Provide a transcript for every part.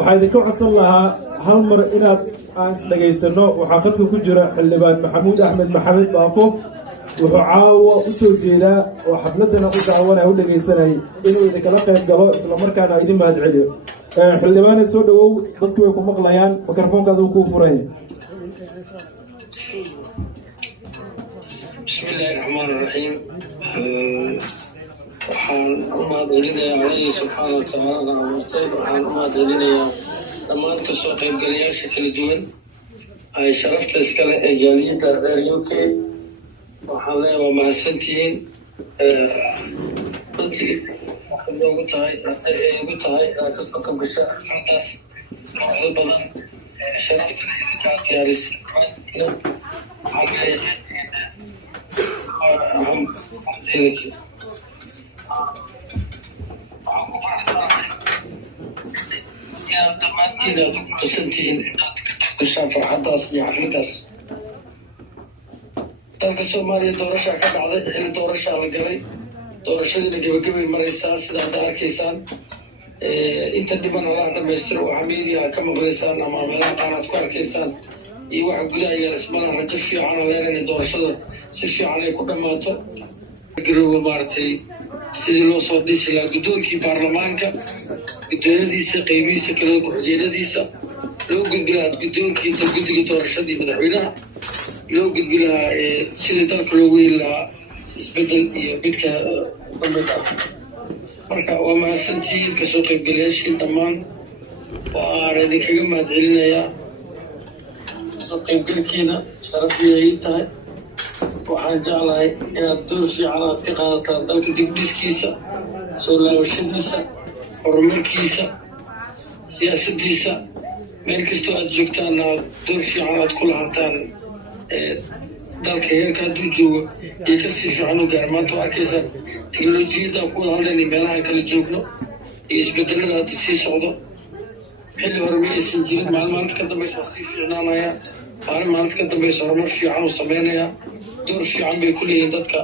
waxaa idinka codsan lahaa hal mar inaad aan isdhegaysano. waxaa khadka ku jira xildhibaan maxamuud axmed maxamed baafo. wuxuu caawa u soo jeedaa oo xafladana u daawanaya u dhegaysanayay inuu idinkala qayb galo islamarkaana idin mahad celiyo. xildhibaane soo dhawow, dadku way ku maqlayaan, mikrofoonkaada uu kuu furan yahay. bismillaahi raxmaani raxiim. waxaan u mahad celinayaa Alle subxaana wa tacaala abuurtay. waxaan u mahad celinayaa dhammaan kasoo qaybgalayaasha kala duwan ay sharafta iskale ee jaaliyadda reer UK. waxaan leeyahay waa mahadsantihiin. runtii waxay noogu tahay hadday igu tahay inaa kasoo kabgasha xartaas quruxda badan sharafta idinkaa diyaarisay. waxaan leeyahay inaad dhammaantiin aad u kusantihiin inaad ka gashaan farxaddaas iyo xafladaas. dalka Soomaaliya doorashaa ka dhacday, xilli doorashaa la galay. doorashadiina gabagabay maraysaa sida hadda arkaysaan. inta dhiman allaha dhamaystiro waxaa meediyaha ka maqlaysaan ama meelaha qaar aad ku arkaysaan iyo waxa gudaha yaala ismalaha rajo fiican oo leena inay doorashada si fiican ay ku dhammaato. garooba maaragtay sidii loo soo dhisi lahaa guddoonkii baarlamaanka, guddoonadiisa, qeybihiisa kale, ku-xigeenadiisa loo gudbi lahaa guddoonkii inta guddiga doorashadii madaxweynaha loo gudbi lahaa sidii dalka loogu heli lahaa isbeddel iyo midka dhamid ah. marka waa mahadsantihiin kasoo qaybgalayaashiin dhammaan. waan idinkaga mahad celinayaa kasoo qaybgalkiina, sharafii ay tahay. waxaan jeclahay inaad door fiican aad ka qaadataan dalka dibdhiskiisa, soo laabashadiisa, horumarkiisa, siyaasaddiisa. meel kastoo aad joogtaanna aad door fiican aad ku lahaataan. dalka heerka hadduu joogo iyo kasii fiican u gaar. maanta waa arkaysaan teknolojiyadda ku wada hadlayna meelaha kala joogno iyo isbedelada hadda sii socdo. xilli hore ma aysan jirin. maalinta ka dambaysa waa sii fiicnaanayaa. maalinta ka dambaysa horumar fiican uu samaynayaa. door fiican bay ku leeyihiin dadka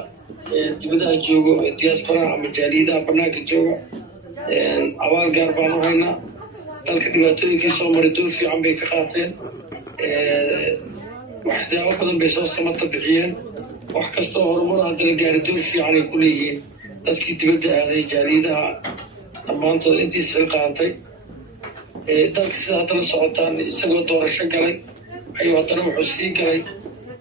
dibadaha joogo, diasporaha ama jaaliyadaha banaanka jooga. abaal gaar baan u haynaa. dalka dhibaatooyinkii soo maray door fiican bay ka qaateen. waxyaabo badan bay soo samata bixiyeen. wax kastoo horumar hadda la gaari door fiican ay ku leeyihiin dadkii dibadda aaday, jaaliyadaha dhammaantood intiis xilqaantay. dalka sida hadda la socotaan isagoo doorasho galay ayuu haddana wuxuu sii galay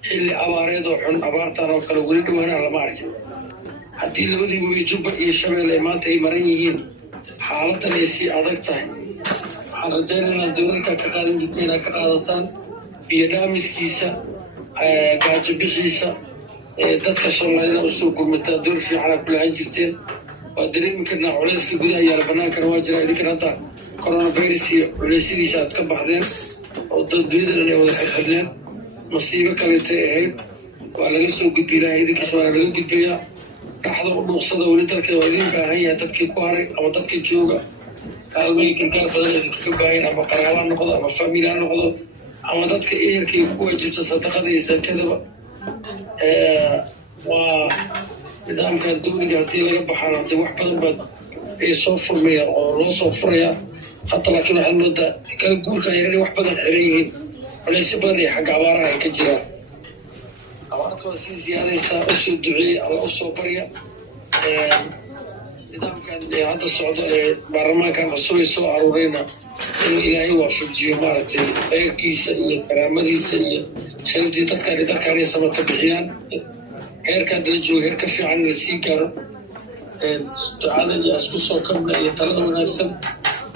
xilli abaareed oo xun. abaartan oo kale weli dhawaanaha lama arkin. haddii labadii webi Jubba iyo Shabeelle maanta ay maran yihiin, xaaladan ay sii adag tahay. waxaan rajaynaynaa dowladka ka qaadan jirta inaad ka qaadataan biyo dhaamiskiisa, gaajo bixiisa. dadka Soomaalida usoo gurmataa door fiicana ku lahaan jirteen. waa dareemi karnaa culayska gudaha yaala banaankana waa jira. idinkan hadda coronavirus iyo culeysyadiisa aad ka baxdeen oo dad dunida dhan ay wada xirxirneen. masiibo kaleetay ahayd. waa laga soo gudbi ilahay idinkiis waana laga gudbayaa. dhaxda u dhuuqsada weli dalka waa idin baahan yahay. dadkii ku haray ama dadka jooga kaalmooyin gargaar badan idinkaga baahan, ama qaraaba ha noqdo ama famili ha noqdo ama dadka ehelkay ku waajibta sadaqada iyo sakadaba. waa nidaamkan dowliga haddii laga baxaan hadee wax badan baad soo furmaya oo loo soo furaya. hadda laakiin waxaad moodaa kala guurkan inay wax badan xiran yihiin. culaysyo badan iyo xagga abaaraha ay ka jiraan. abaarta waa sii ziyaadaysaa. usoo duceeya alla usoo barya. nidaamkan hadda socdo baarlamaankan cusub ay soo aruurayna inuu ilaahay waafajiyo maaragtay khayrkiisa iyo karaamadiisa iyo sharaftii dalkaan ay samata bixiyaan. heerka hadda la joogo heer ka fiican in la sii gaaro. ducada iyo isku soo kabna iyo talada wanaagsan.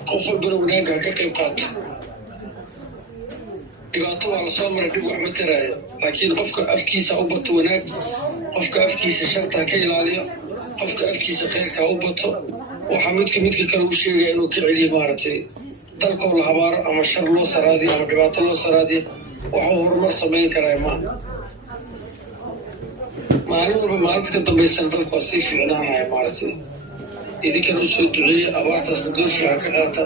qof walbana wanaagga ha ka qayb qaato. dhibaato waa la soo maray, dhib wax ma taraayo. laakiin qofka afkiisa u bato wanaag, qofka afkiisa sharta ha ka ilaaliyo, qofka afkiisa khayrka ha u bato. waxaa midka kale u sheegaya inuu ka celiyo maaragtay dalkoo la habaaro ama shar loo saraadiyo ama dhibaato loo saraadiyo waxuu horumar samayn karaa maaha. maalin walba maalinta ka dambaysan dalku waa sii fiicnaanaya maaragtay. idinkana usoo duceeya. abaartaasna door fiican ka qaata.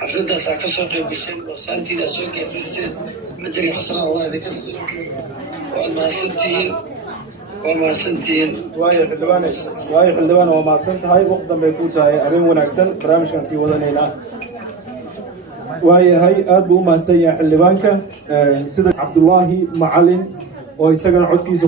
xafladaas aa kasoo qayb gasheen oo saantiina soo gaarsiiseen. majari xasanaa allah idinka siiyo. waad mahadsantihiin. waayo xildhibaan waa mahadsan tahay. waqti dambay ku tahay. habeen wanaagsan. barnaamijkan sii wadanaynaa. waayahay aad buu u mahadsan yahay xildhibaanka sida cabdullaahi macalin oo isagana codkiisa